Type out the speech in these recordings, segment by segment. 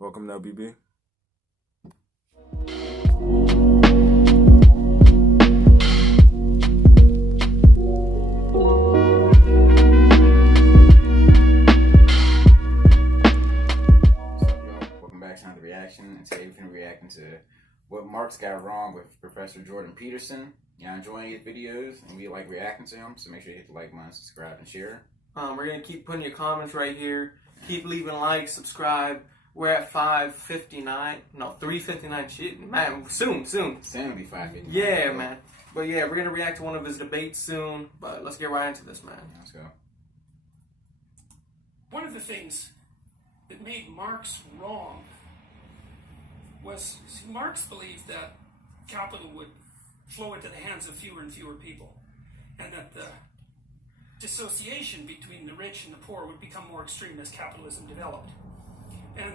Welcome to LBB. Time to reaction, and today we're going to be reacting to what Marx got wrong with Professor Jordan Peterson. Y'all enjoying his videos, and we like reacting to him, so make sure you hit the like button, subscribe, and share. We're going to keep putting your comments right here. Keep leaving likes, subscribe. We're at 5:59. No, 3:59. Shit, man, soon. Soon it'll be 5:59. Yeah, man. But yeah, we're going to react to one of his debates soon. But let's get right into this, man. Let's go. One of the things that made Marx wrong was Marx believed that capital would flow into the hands of fewer and fewer people, and that the dissociation between the rich and the poor would become more extreme as capitalism developed. And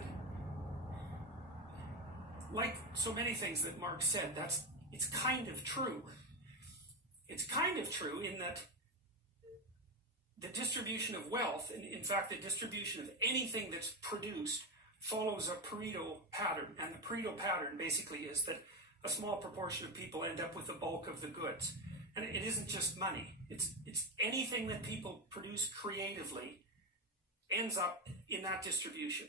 like so many things that Marx said, it's kind of true. It's kind of true in that the distribution of wealth, and in fact the distribution of anything that's produced, follows a Pareto pattern. And the Pareto pattern basically is that a small proportion of people end up with the bulk of the goods. And it isn't just money. It's anything that people produce creatively ends up in that distribution.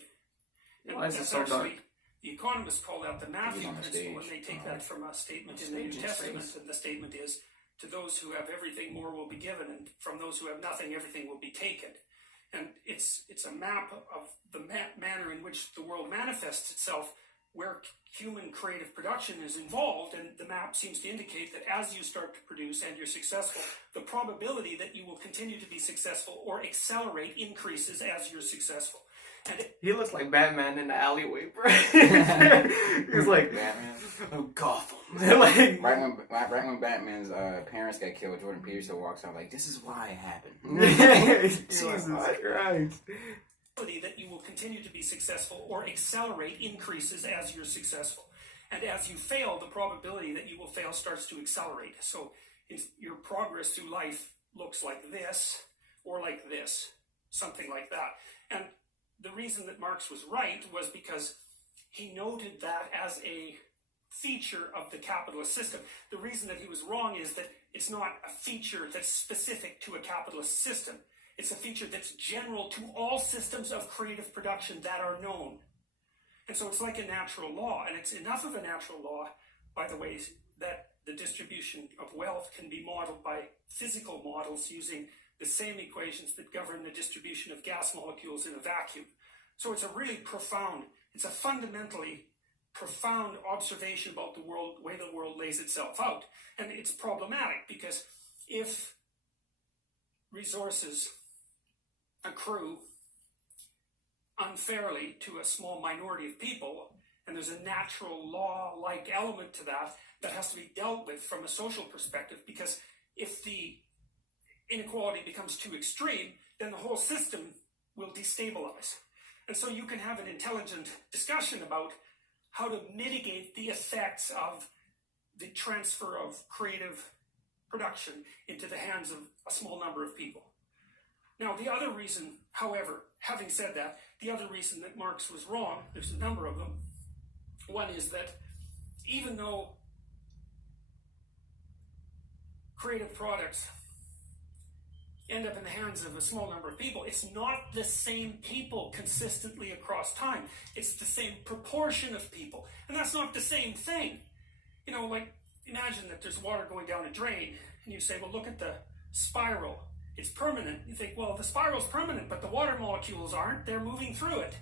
And why is it that's so actually, dark? The economists call that the Matthew on the principle, stage. and they take that from a statement in the New Testament. And the statement is, to those who have everything, more will be given, and from those who have nothing, everything will be taken. And it's a map of the manner in which the world manifests itself, where human creative production is involved. And the map seems to indicate that as you start to produce and you're successful, the probability that you will continue to be successful or accelerate increases as you're successful. And He looks like Batman in the alleyway, bro. He's like, Batman. Oh, Gotham. Like, Right when Batman's parents got killed, Jordan Peterson walks out like, "This is why it happened." Jesus Christ. that you will continue to be successful or accelerate increases as you're successful. And as you fail, the probability that you will fail starts to accelerate. So your progress through life looks like this or like this, something like that. And the reason that Marx was right was because he noted that as a feature of the capitalist system. The reason that he was wrong is that it's not a feature that's specific to a capitalist system. It's a feature that's general to all systems of creative production that are known. And so it's like a natural law, and it's enough of a natural law, by the way, that the distribution of wealth can be modeled by physical models using the same equations that govern the distribution of gas molecules in a vacuum. So it's a really profound, it's a fundamentally profound observation about the world, the way the world lays itself out. And it's problematic because if resources accrue unfairly to a small minority of people, and there's a natural law-like element to that has to be dealt with from a social perspective, because if the inequality becomes too extreme, then the whole system will destabilize. And so you can have an intelligent discussion about how to mitigate the effects of the transfer of creative production into the hands of a small number of people. Now, the other reason, however, having said that, the other reason that Marx was wrong, there's a number of them. One is that even though creative products end up in the hands of a small number of people, it's not the same people consistently across time. It's the same proportion of people. And that's not the same thing. You know, like, imagine that there's water going down a drain, and you say, well, look at the spiral. It's permanent. You think, well, the spiral's permanent, but the water molecules aren't. They're moving through it.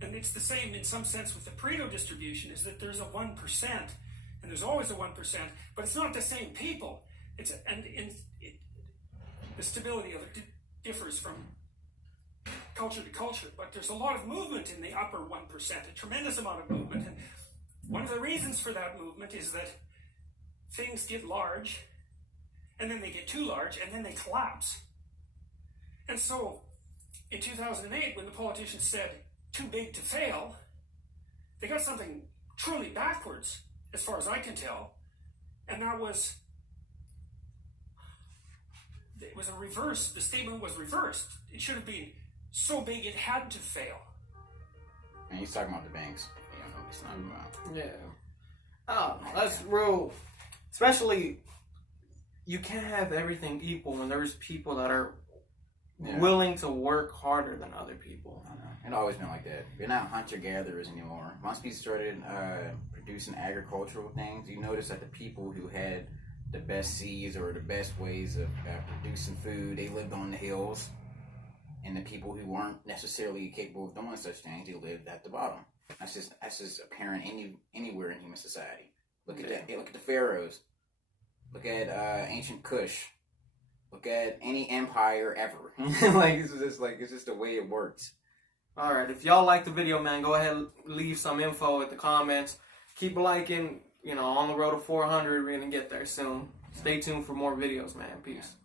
And it's the same in some sense with the Pareto distribution, is that there's a 1%, and there's always a 1%, but it's not the same people. The stability of it differs from culture to culture, but there's a lot of movement in the upper 1%, a tremendous amount of movement. And one of the reasons for that movement is that things get large, and then they get too large, and then they collapse. And so, in 2008, when the politicians said, too big to fail, they got something truly backwards, as far as I can tell, and that was, it was a reverse, the statement was reversed. It should have been, so big it had to fail. And he's talking about the banks. You don't know what he's talking about. Yeah. Oh, that's real. Especially, you can't have everything equal when there's people that are willing to work harder than other people. I know. It's always been like that. We're not hunter-gatherers anymore. Once we started producing agricultural things, you notice that the people who had the best seeds or the best ways of producing food, they lived on the hills. And the people who weren't necessarily capable of doing such things, they lived at the bottom. That's just apparent anywhere in human society. Look at that. Yeah, look at the pharaohs. Look at ancient Kush. Look at any empire ever. It's just the way it works. All right, if y'all like the video, man, go ahead and leave some info in the comments. Keep liking. On the road to 400, we're gonna get there soon. Stay tuned for more videos, man. Peace.